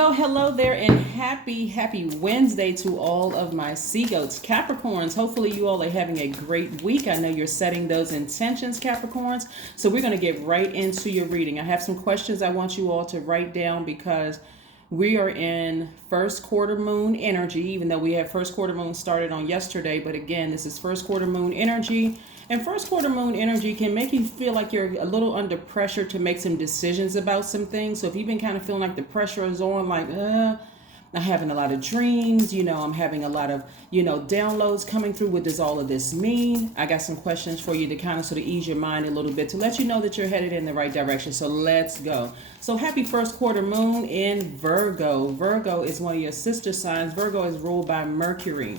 Well, hello there and happy Wednesday to all of my sea goats, Capricorns. Hopefully you all are having a great week. I know you're setting those intentions, Capricorns. So we're going to get right into your reading. I have some questions I want you all to write down because we are in first quarter moon energy, even though we have first quarter moon started on yesterday. But again, this is first quarter moon energy. And first quarter moon energy can make you feel like you're a little under pressure to make some decisions about some things. So if you've been kind of feeling like the pressure is on, like, I'm having a lot of dreams, I'm having a lot of, downloads coming through. What does all of this mean? I got some questions for you to kind of sort of ease your mind a little bit to let you know that you're headed in the right direction. So let's go. So happy first quarter moon in Virgo. Virgo is one of your sister signs. Virgo is ruled by Mercury,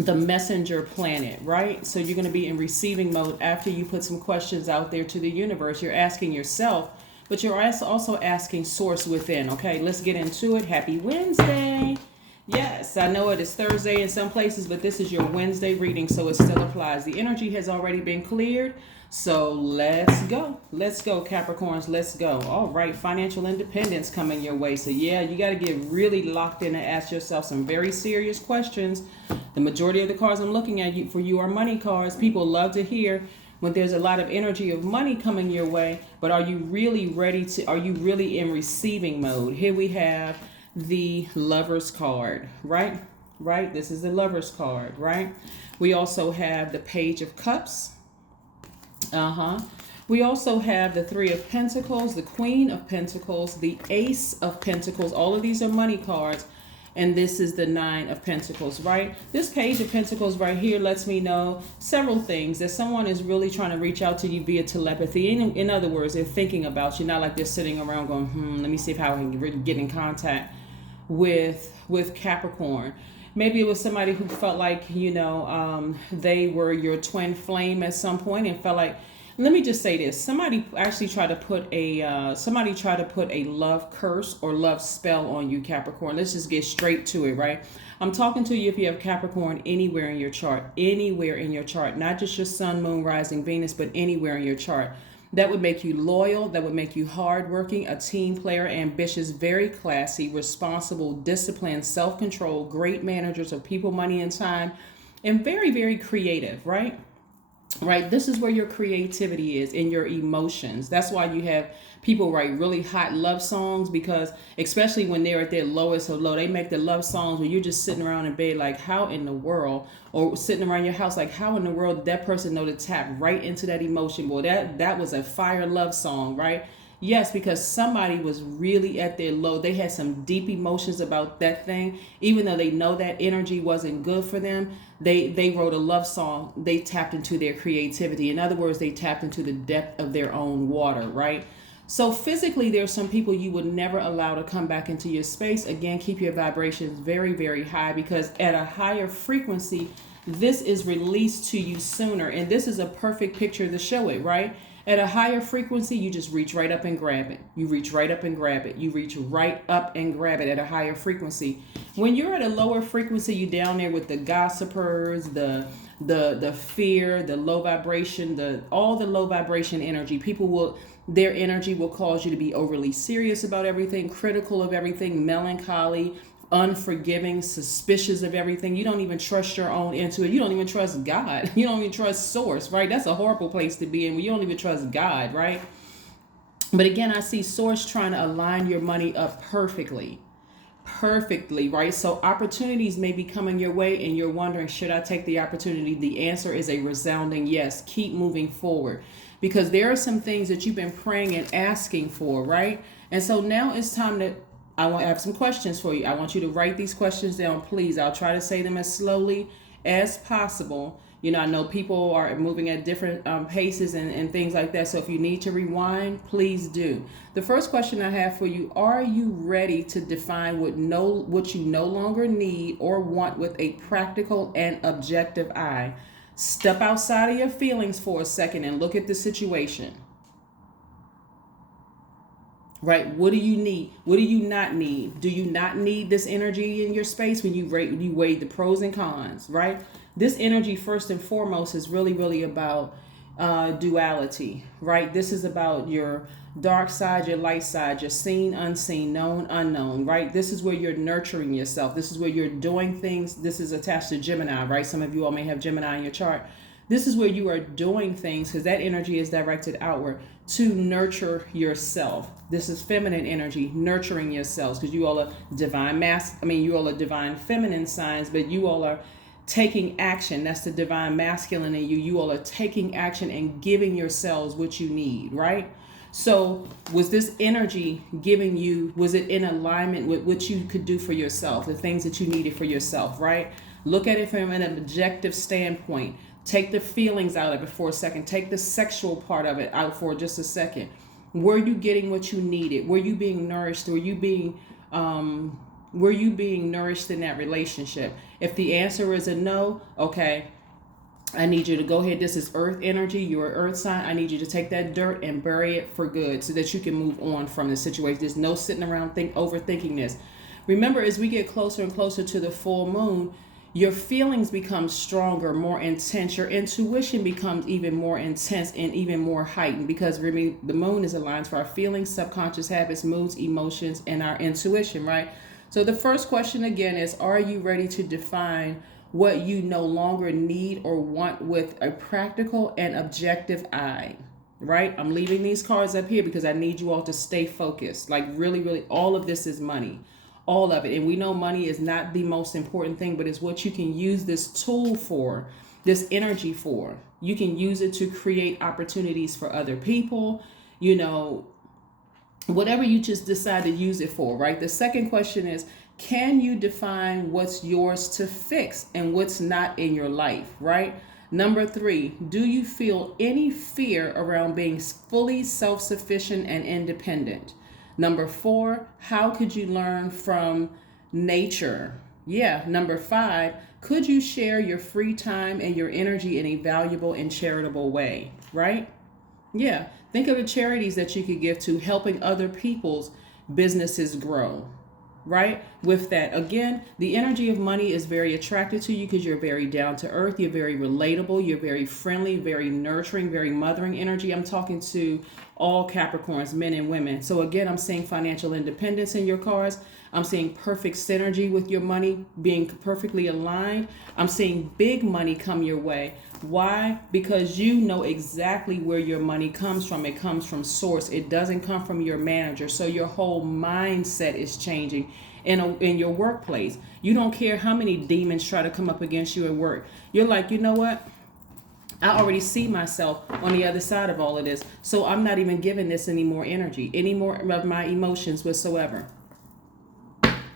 the messenger planet, right? So you're going to be in receiving mode after you put some questions out there to the universe. You're asking yourself, but you're also asking source within. Okay, let's get into it. Happy Wednesday. Yes, I know it is Thursday in some places, but this is your Wednesday reading, so it still applies. The energy has already been cleared, so let's go. Let's go, Capricorns. Let's go. All right, financial independence coming your way. So yeah, you got to get really locked in and ask yourself some very serious questions. The majority of the cards I'm looking at for you are money cards. People love to hear when there's a lot of energy of money coming your way, but are you really ready to, are you really in receiving mode? Here we have the Lover's card, right? Right? This is the Lover's card, right? We also have the Page of Cups. We also have the Three of Pentacles, the Queen of Pentacles, the Ace of Pentacles. All of these are money cards. And this is the Nine of Pentacles, right? This Page of Pentacles right here lets me know several things. That someone is really trying to reach out to you via telepathy. In other words, they're thinking about you, not like they're sitting around going, let me see how I can really get in contact with Capricorn. Maybe it was somebody who felt like, they were your twin flame at some point and felt like, let me just say this. Somebody actually tried to put a love curse or love spell on you, Capricorn. Let's just get straight to it, right? I'm talking to you if you have Capricorn anywhere in your chart, not just your sun, moon, rising, Venus, but anywhere in your chart. That would make you loyal. That would make you hardworking, a team player, ambitious, very classy, responsible, disciplined, self-control, great managers of people, money, and time, and very, very creative, right? Right, this is where your creativity is in your emotions. That's why you have people write really hot love songs, because especially when they're at their lowest of low, they make the love songs where you're just sitting around in bed like, how in the world, or sitting around your house like, how in the world did that person know to tap right into that emotion? Boy, that was a fire love song, right? Yes, because somebody was really at their low. They had some deep emotions about that thing. Even though they know that energy wasn't good for them, they wrote a love song. They tapped into their creativity. In other words, they tapped into the depth of their own water, right? So physically, there's some people you would never allow to come back into your space. Again, keep your vibrations very, very high, because at a higher frequency, this is released to you sooner. And this is a perfect picture to show it, right? At a higher frequency, you just reach right up and grab it. You reach right up and grab it. You reach right up and grab it at a higher frequency. When you're at a lower frequency, you down there with the gossipers, the fear, the low vibration, all the low vibration energy. Their energy will cause you to be overly serious about everything, critical of everything, melancholy, unforgiving, suspicious of everything. You don't even trust your own intuition. You don't even trust God. You don't even trust source, right? That's a horrible place to be in when you don't even trust God, right? But again, I see source trying to align your money up perfectly, right? So opportunities may be coming your way and you're wondering, should I take the opportunity? The answer is a resounding yes. Keep moving forward, because there are some things that you've been praying and asking for, right? And so now it's time to I want to have some questions for you. I want you to write these questions down, please. I'll try to say them as slowly as possible. I know people are moving at different paces and things like that. So if you need to rewind, please do. The first question I have for you, are you ready to define what you no longer need or want with a practical and objective eye? Step outside of your feelings for a second and look at the situation. Right? What do you need? What do you not need? Do you not need this energy in your space? When you weigh the pros and cons, right? This energy, first and foremost, is really, really about duality, right? This is about your dark side, your light side, your seen, unseen, known, unknown, right? This is where you're nurturing yourself. This is where you're doing things. This is attached to Gemini, right? Some of you all may have Gemini in your chart. This is where you are doing things, because that energy is directed outward to nurture yourself. This is feminine energy, nurturing yourselves, because you all are divine you all are divine feminine signs, but you all are taking action. That's the divine masculine in you. You all are taking action and giving yourselves what you need, right? So was this energy giving you, was it in alignment with what you could do for yourself, the things that you needed for yourself, right? Look at it from an objective standpoint. Take the feelings out of it for a second. Take the sexual part of it out for just a second. Were you getting what you needed? Were you being nourished? Were you being nourished in that relationship? If the answer is a no, okay, I need you to go ahead. This is earth energy. You're an earth sign. I need you to take that dirt and bury it for good so that you can move on from the situation. There's no sitting around overthinking this. Remember, as we get closer and closer to the full moon, your feelings become stronger, more intense. Your intuition becomes even more intense and even more heightened, because the moon is aligned to our feelings, subconscious habits, moods, emotions, and our intuition, right? So the first question again is, are you ready to define what you no longer need or want with a practical and objective eye, right? I'm leaving these cards up here because I need you all to stay focused. Like really, really, all of this is money. All of it. And we know money is not the most important thing, but it's what you can use this tool for, this energy for. You can use it to create opportunities for other people, whatever you just decide to use it for, right? The second question is, can you define what's yours to fix and what's not in your life, right? Number 3, do you feel any fear around being fully self-sufficient and independent? Number 4, how could you learn from nature? Yeah. Number 5, could you share your free time and your energy in a valuable and charitable way, right? Yeah. Think of the charities that you could give to helping other people's businesses grow, right? With that, again, the energy of money is very attractive to you because you're very down to earth. You're very relatable. You're very friendly, very nurturing, very mothering energy. I'm talking to all Capricorns, men and women. So again, I'm seeing financial independence in your cards. I'm seeing perfect synergy with your money being perfectly aligned. I'm seeing big money come your way. Why? Because you know exactly where your money comes from. It comes from source. It doesn't come from your manager. So your whole mindset is changing in your workplace. You don't care how many demons try to come up against you at work. You're like, you know what? I already see myself on the other side of all of this. So I'm not even giving this any more energy, any more of my emotions whatsoever.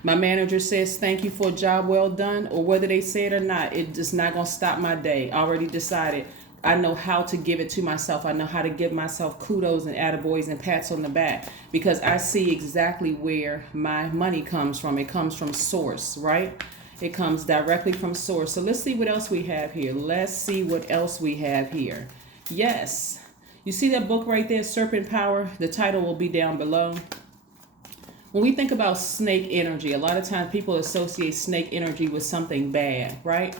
My manager says thank you for a job well done, or whether they say it or not, it's just not going to stop my day. I already decided. I know how to give it to myself. I know how to give myself kudos and attaboys and pats on the back, because I see exactly where my money comes from. It comes from source, right? It comes directly from source. So let's see what else we have here. Let's see what else we have here. Yes. You see that book right there, Serpent Power? The title will be down below. When we think about snake energy, a lot of times people associate snake energy with something bad, right?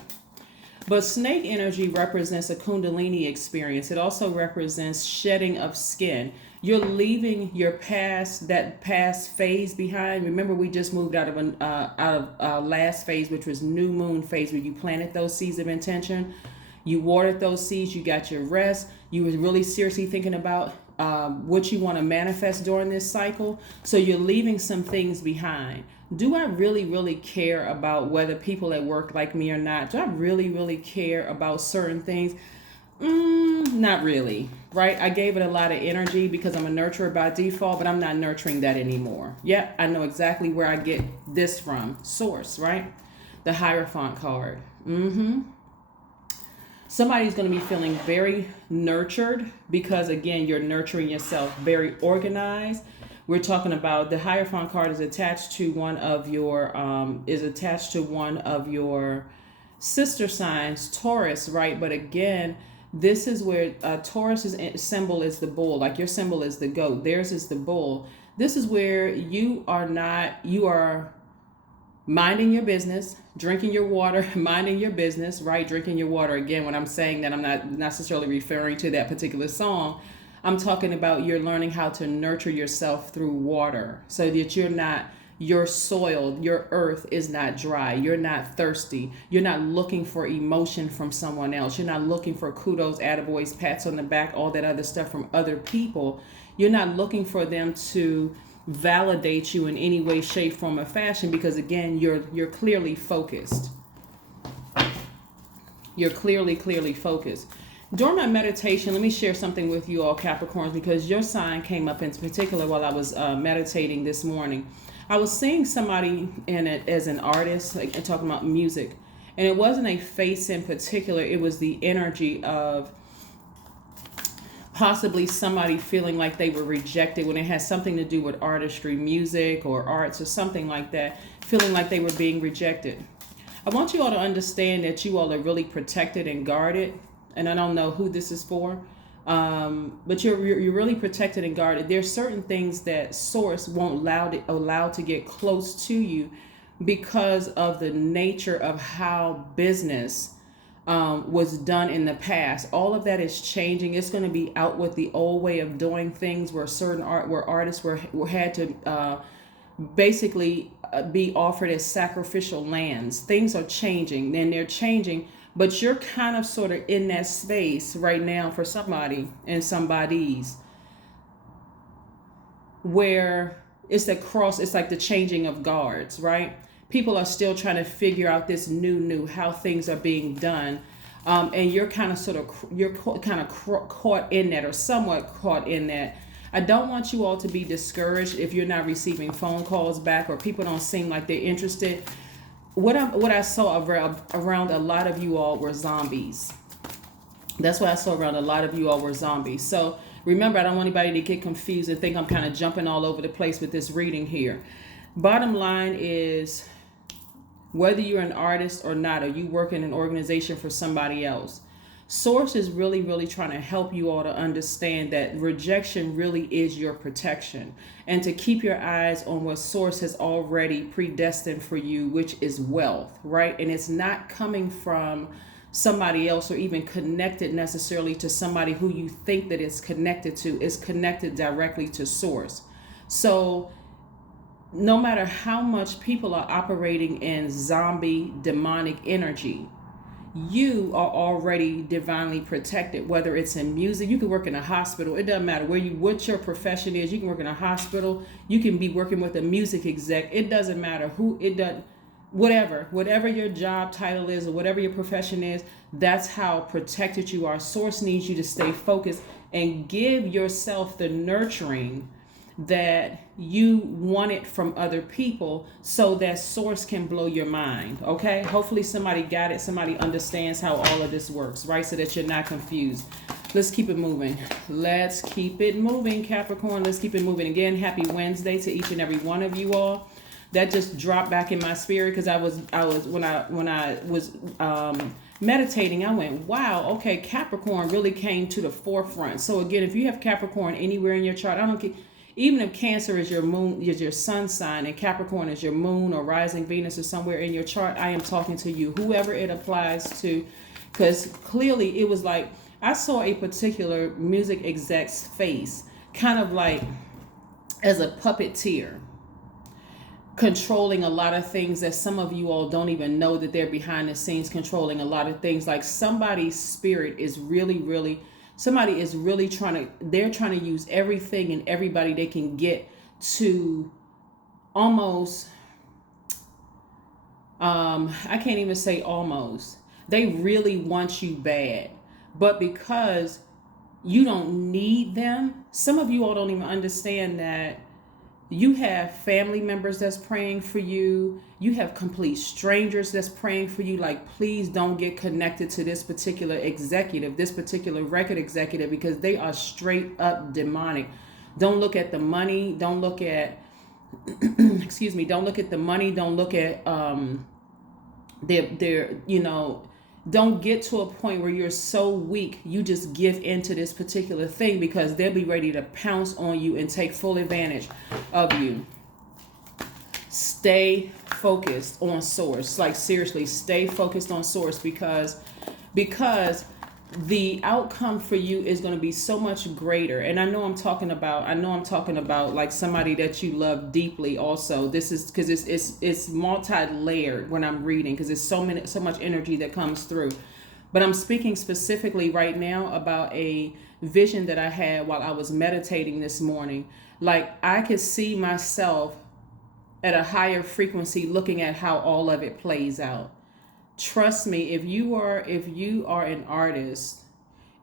But snake energy represents a Kundalini experience. It also represents shedding of skin. You're leaving your past, that past phase behind. Remember, we just moved out of last phase, which was new moon phase, where you planted those seeds of intention. You watered those seeds. You got your rest. You were really seriously thinking about what you want to manifest during this cycle. So you're leaving some things behind. Do I really, really care about whether people at work like me or not? Do I really, really care about certain things? Not really, right? I gave it a lot of energy because I'm a nurturer by default, but I'm not nurturing that anymore. Yeah, I know exactly where I get this from. Source, right? The Hierophant card. Somebody's going to be feeling very nurtured because, again, you're nurturing yourself, very organized. We're talking about the Hierophant card is attached to one of your sister signs, Taurus, right? But again, this is where Taurus's symbol is the bull, like your symbol is the goat. Theirs is the bull. This is where you are minding your business, drinking your water, minding your business, right? Drinking your water. Again, when I'm saying that, I'm not necessarily referring to that particular song. I'm talking about you're learning how to nurture yourself through water so that your soil, your earth is not dry. You're not thirsty. You're not looking for emotion from someone else. You're not looking for kudos, attaboys, pats on the back, all that other stuff from other people. You're not looking for them to validate you in any way, shape, form, or fashion, because again, you're clearly focused. You're clearly focused. During my meditation, let me share something with you all, Capricorns, because your sign came up in particular while I was meditating this morning. I was seeing somebody in it as an artist, like talking about music, and it wasn't a face in particular. It was the energy of possibly somebody feeling like they were rejected when it has something to do with artistry, music, or arts, or something like that, feeling like they were being rejected. I want you all to understand that you all are really protected and guarded. And I don't know who this is for, but you're really protected and guarded. There's certain things that Source won't allow to get close to you because of the nature of how business was done in the past. All of that is changing. It's going to be out with the old way of doing things, where where artists were had to basically be offered as sacrificial lambs. Things are changing, and they're changing. But you're kind of sort of in that space right now for somebody and somebody's, where it's it's like the changing of guards, right? People are still trying to figure out this new how things are being done. And you're kind of caught in that, or somewhat caught in that. I don't want you all to be discouraged if you're not receiving phone calls back, or people don't seem like they're interested. What I saw around a lot of you all were zombies. That's what I saw around a lot of you all were zombies. So remember, I don't want anybody to get confused and think I'm kind of jumping all over the place with this reading here. Bottom line is, whether you're an artist or not, or you work in an organization for somebody else, Source is really trying to help you all to understand that rejection really is your protection, and to keep your eyes on what Source has already predestined for you, which is wealth, right? And it's not coming from somebody else, or even connected necessarily to somebody who you think that it's connected to. It's connected directly to Source. So no matter how much people are operating in zombie demonic energy, you are already divinely protected. Whether it's in music, you can work in a hospital. It doesn't matter what your profession is. You can work in a hospital. You can be working with a music exec. It doesn't matter whatever your job title is, or whatever your profession is. That's how protected you are. Source needs you to stay focused and give yourself the nurturing that you want it from other people, so that Source can blow your mind. Okay, hopefully somebody got it. Somebody understands how all of this works, right? So that you're not confused. Let's keep it moving. Capricorn. Let's keep it moving. Again, happy Wednesday to each and every one of you all. That just dropped back in my spirit, because I was when I was meditating, I went, wow, okay, Capricorn really came to the forefront. So again, if you have Capricorn anywhere in your chart, I don't care. Even if Cancer is your moon, is your sun sign, and Capricorn is your moon or rising Venus or somewhere in your chart, I am talking to you, whoever it applies to, because clearly it was like I saw a particular music exec's face, kind of like as a puppeteer, controlling a lot of things that some of you all don't even know that they're behind the scenes controlling a lot of things. Like somebody's spirit is somebody is really they're trying to use everything and everybody they can get to almost, I can't even say almost. They really want you bad. But because you don't need them, some of you all don't even understand that you have family members that's praying for you. You have complete strangers that's praying for you. Like, please don't get connected to this particular executive, this particular record executive, because they are straight up demonic. Don't look at the money. Don't look at, excuse me, don't look at the money. Don't look at don't get to a point where you're so weak you just give into this particular thing, because they'll be ready to pounce on you and take full advantage of you. Stay focused on source. Like seriously, stay focused on source, because the outcome for you is going to be so much greater. And I know I'm talking about like somebody that you love deeply also. This is because it's multi-layered when I'm reading, because there's so much energy that comes through. But I'm speaking specifically right now about a vision that I had while I was meditating this morning. Like I could see myself at a higher frequency looking at how all of it plays out. Trust me, if you are an artist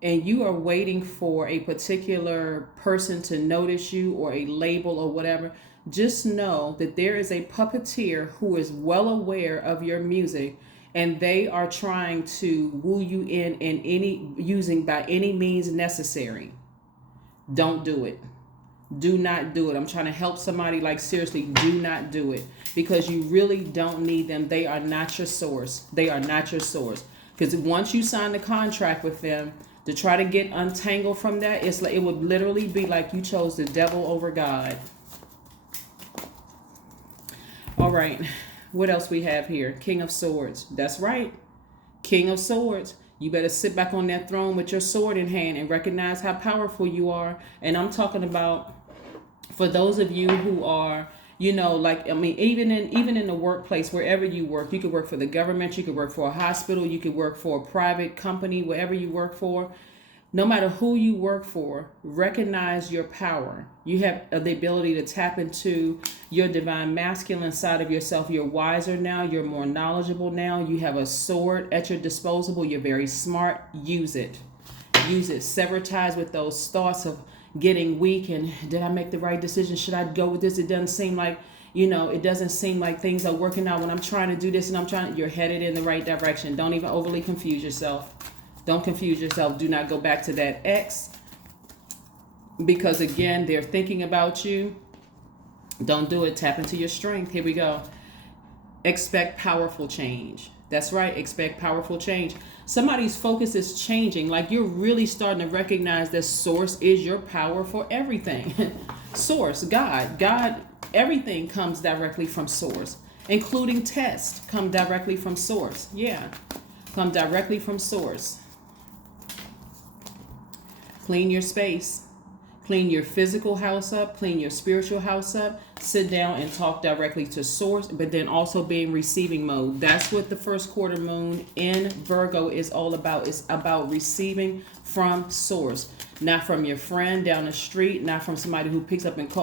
and you are waiting for a particular person to notice you or a label or whatever, just know that there is a puppeteer who is well aware of your music, and they are trying to woo you in by any means necessary. Don't do it. Do not do it. I'm trying to help somebody. Like seriously, do not do it, because you really don't need them. They are not your source. They are not your source. Because once you sign the contract with them, to try to get untangled from that, it would literally be like you chose the devil over God. All right. What else we have here? King of Swords. That's right. King of Swords. You better sit back on that throne with your sword in hand and recognize how powerful you are. And I'm talking about for those of you who are, even in the workplace, wherever you work, you could work for the government, you could work for a hospital, you could work for a private company, wherever you work for. No matter who you work for, recognize your power. You have the ability to tap into your divine masculine side of yourself. You're wiser now. You're more knowledgeable now. You have a sword at your disposal. You're very smart. Use it. Use it. Sever ties with those thoughts of getting weak and did I make the right decision? Should I go with this? It doesn't seem like, it doesn't seem like things are working out when I'm trying to do this and you're headed in the right direction. Don't even overly confuse yourself. Don't confuse yourself. Do not go back to that ex, because again, they're thinking about you. Don't do it. Tap into your strength. Here we go. Expect powerful change. That's right. Expect powerful change. Somebody's focus is changing. Like you're really starting to recognize that source is your power for everything. Source, God, everything comes directly from source, including tests come directly from source. Yeah. Come directly from source. Clean your space. Clean your physical house up. Clean your spiritual house up. Sit down and talk directly to source, but then also be in receiving mode. That's what the first quarter moon in Virgo is all about. It's about receiving from source, not from your friend down the street, not from somebody who picks up and they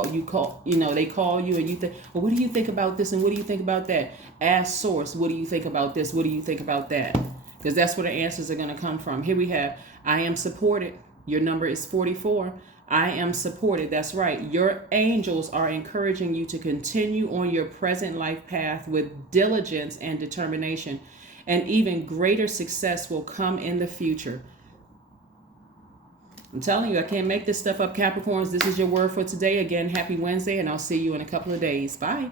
call you and you think, well, what do you think about this? And what do you think about that? Ask source. What do you think about this? What do you think about that? Because that's where the answers are going to come from. Here we have, I am supported. Your number is 44. I am supported. That's right. Your angels are encouraging you to continue on your present life path with diligence and determination, and even greater success will come in the future. I'm telling you, I can't make this stuff up, Capricorns. This is your word for today. Again, happy Wednesday, and I'll see you in a couple of days. Bye.